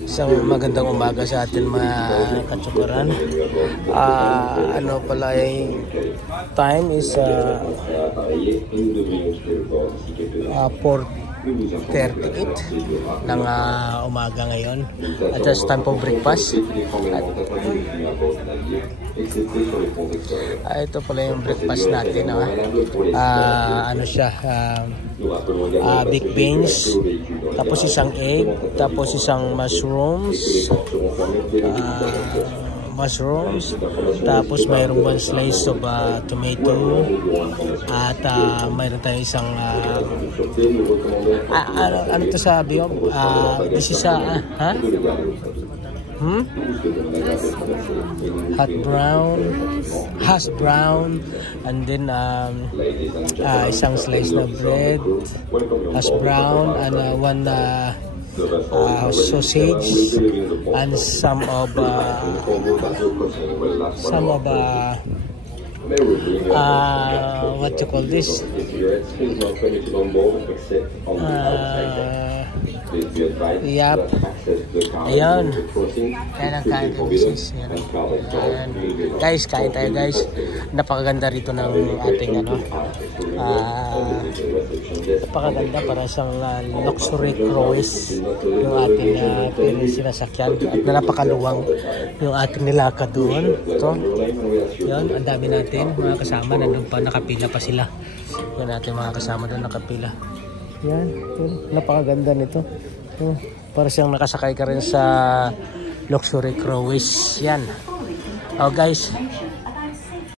Isang magandang umaga sa atin mga katsukuran. Ano pala yung time is 4:38 ng umaga ngayon. At just time for breakfast. Ito pala yung breakfast natin. Ano siya? Big beans, tapos isang egg, tapos isang mushrooms, tapos mayroong one slice of tomato, at mayroon tayong isang ano to sabi yung this is hash brown, and then isang slice na bread, hash brown, and one sausage, and some of what you call this, yep, ayan, kaya ang kain tayo guys. Ayan. Guys, kain tayo guys. Napakaganda rito ng ating napakaganda, para siyang luxury cruise yung ating sinasakyan, at napakaluwang yung ating nilakad doon. Ito, yun, ang dami natin mga kasama, nandun pa, nakapila pa sila. Yan natin mga kasama doon, nakapila. Yan, ito, napakaganda nito. Ito, para siyang nakasakay ka rin sa luxury cruise. Yan. Oh guys,